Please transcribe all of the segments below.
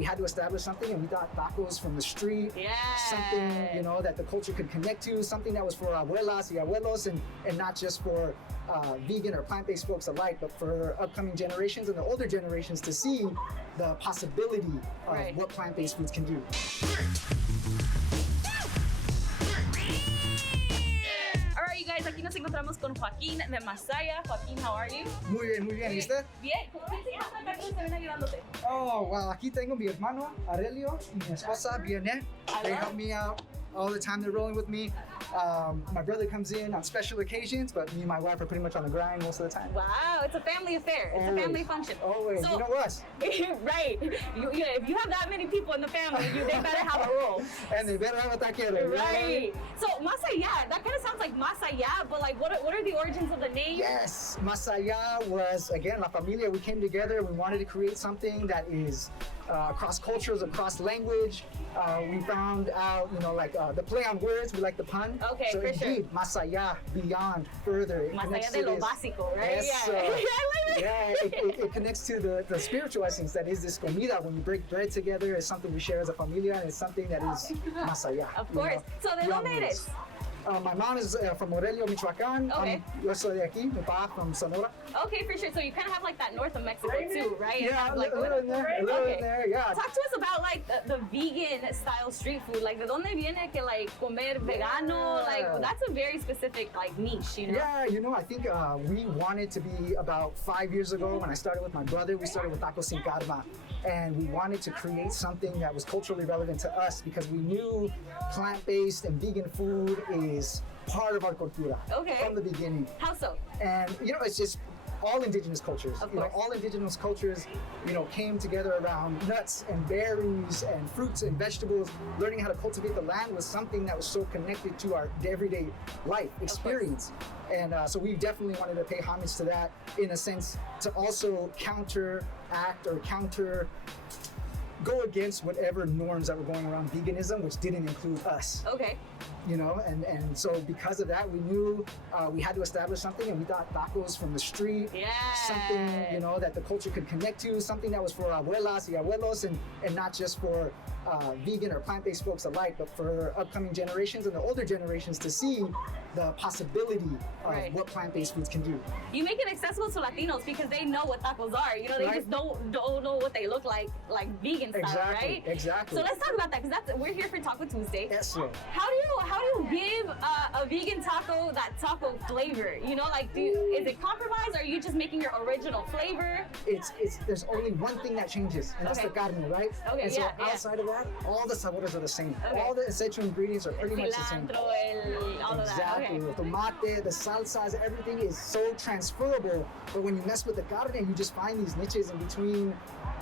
we had to establish something, and we thought tacos from the street, something, you know, that the culture could connect to, something that was for abuelas y abuelos, and not just for vegan or plant-based folks alike, but for upcoming generations and the older generations to see the possibility of what plant-based foods can do. Alright, you guys, aquí nos encontramos con Joaquin de Másaya. Joaquin, how are you? Muy bien, muy bien. ¿Y usted? Bien. ¿Quién se llama acá que están ayudándote? Oh, wow. Aquí tengo mi hermano, Aurelio, y mi esposa, Vianney. They help me out all the time. They're rolling with me. My brother comes in on special occasions, but me and my wife are pretty much on the grind most of the time. Wow, it's a family affair. It's a family function. Always. So, you know us. Right. If you have that many people in the family, they better have a role. And they better have a taquero. Right. So Másaya, that kind of sounds like Másaya, but like what are the origins of the name? Yes, Másaya was, again, La Familia. We came together. We wanted to create something that is across cultures, across language. We found out, you know, like the play on words. We like the pun. Okay, so for indeed, sure. Másaya, beyond, further. Másaya de lo básico, right? It connects to the spiritual essence that is this comida. When we break bread together, it's something we share as a familia, and it's something that is Másaya. Of course. So ¿de dónde eres? My mom is from Morelia, Michoacán. Okay. Yo soy de aquí, mi papá from Sonora. Okay, for sure. So you kind of have like that north of Mexico too, right? Yeah, like, a little in there, yeah. Talk to us about like the vegan style street food. Like, ¿de dónde viene que like comer vegano? Like, that's a very specific like niche, you know? Yeah, you know, I think we wanted to be about 5 years ago when I started with my brother. We started with Tacos Sin Karma, and we wanted to create something that was culturally relevant to us because we knew plant-based and vegan food is part of our cultura from the beginning. How so? And you know, it's just all indigenous cultures. All indigenous cultures, you know, came together around nuts and berries and fruits and vegetables. Learning how to cultivate the land was something that was so connected to our everyday life experience. And so we definitely wanted to pay homage to that in a sense to also counteract or go against whatever norms that were going around veganism, which didn't include us. Okay. You know, and so because of that, we knew we had to establish something, and we thought tacos from the street, something, you know, that the culture could connect to, something that was for abuelas y abuelos, and not just for vegan or plant-based folks alike, but for upcoming generations and the older generations to see the possibility of what plant-based foods can do. You make it accessible to Latinos because they know what tacos are. You know, they just don't know what they look like vegan style, right? Exactly. So let's talk about that because we're here for Taco Tuesday. Yes, sir. How do you give a vegan taco that taco flavor? You know, like is it compromised, or are you just making your original flavor? There's only one thing that changes, and that's the carne, right? Okay, and so outside of that, all the sabores are the same. All the essential ingredients are pretty much the same. All of that. Exactly. The tomate, the salsas, everything is so transferable. But when you mess with the carne, you just find these niches in between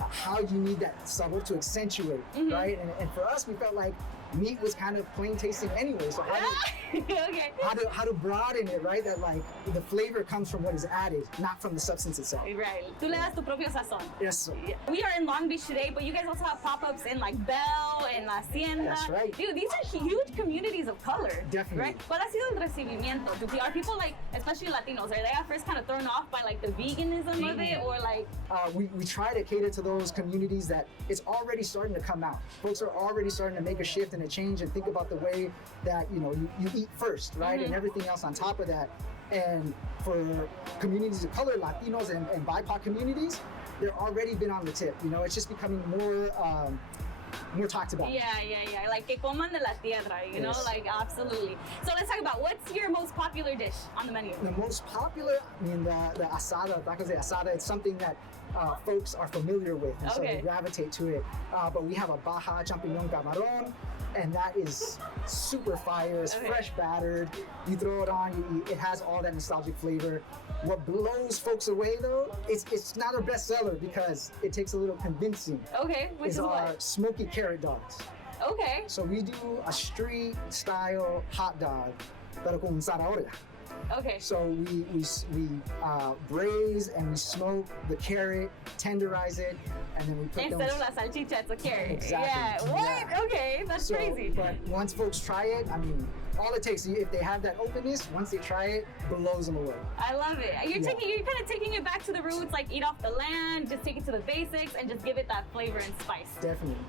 how you need that sabor to accentuate, right? And for us, we felt like meat was kind of plain tasting anyway. So how to broaden it, right? That like the flavor comes from what is added, not from the substance itself. Right. Tú le das tu propio sazón. Yes, sir. We are in Long Beach today, but you guys also have pop-ups in like Bell and La Hacienda. That's right. Dude, these are huge communities of color. Definitely. Right? ¿Cuál ha sido el recibimiento? Are people like, especially Latinos, are they at first kind of thrown off by like the veganism of it, or like? We try to cater to those communities that it's already starting to come out. Folks are already starting to make a shift and a change and think about the way that, you know, you eat first, right? And everything else on top of that. And for communities of color, Latinos and BIPOC communities, they're already been on the tip. You know, it's just becoming more talked about. Yeah. Like que coman de la tierra, you know, like absolutely. So let's talk about what's your most popular dish on the menu? The most popular, I mean, the asada, tacos de asada, it's something that folks are familiar with, and so they gravitate to it. But we have a Baja champignon camarón, and that is super fire. It's fresh battered. You throw it on, it has all that nostalgic flavor. What blows folks away though, it's not our best seller because it takes a little convincing. Okay, which is our what? smoky carrot dogs. Okay. So we do a street style hot dog, pero con zanahoria. Okay. So we braise and we smoke the carrot, tenderize it, and then we put instead of la salchicha, it's a carrot. Exactly. Yeah. What? Yeah. Okay, that's so, crazy. But once folks try it, I mean, all it takes, if they have that openness, once they try it, blows them away. I love it. You're kind of taking it back to the roots, like eat off the land, just take it to the basics, and just give it that flavor and spice.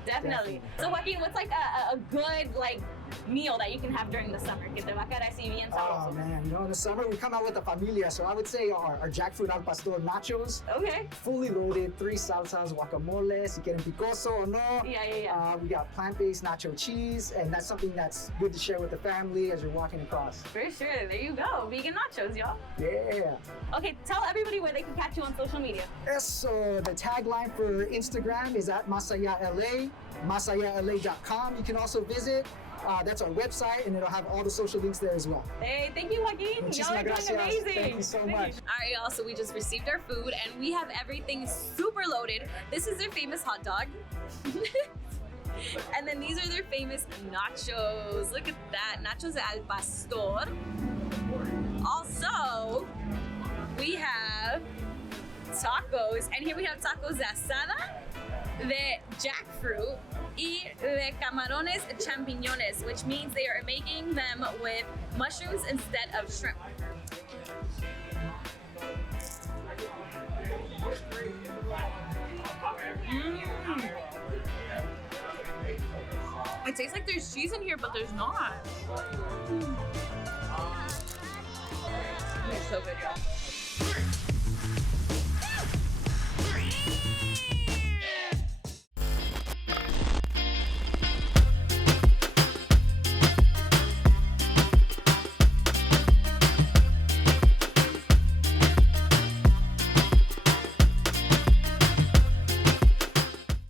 Definitely. So Joaquin, what's like a good like meal that you can have during the summer? Que te va a quedar así bien sabroso. Oh man, in the summer we come out with the familia, so I would say our jackfruit al pastor nachos. Okay. Fully loaded, 3 salsas, guacamole, si quieren picoso or no. Yeah. We got plant-based nacho cheese, and that's something that's good to share with the family as you're walking across. For sure. There you go. Vegan nachos, y'all. Yeah. Okay, tell everybody where they can catch you on social media. So the tagline for Instagram is at Másaya LA, MásayaLA.com. You can also visit. That's our website, and it'll have all the social links there as well. Hey, thank you, Joaquin. Y'all are doing amazing. Thank you so much. All right, y'all, so we just received our food, and we have everything super loaded. This is their famous hot dog. And then these are their famous nachos. Look at that, nachos al pastor. Also, we have tacos, and here we have tacos de asada, de jackfruit, y de camarones champiñones, which means they are making them with mushrooms instead of shrimp. It tastes like there's cheese in here, but there's not. It's so good, y'all.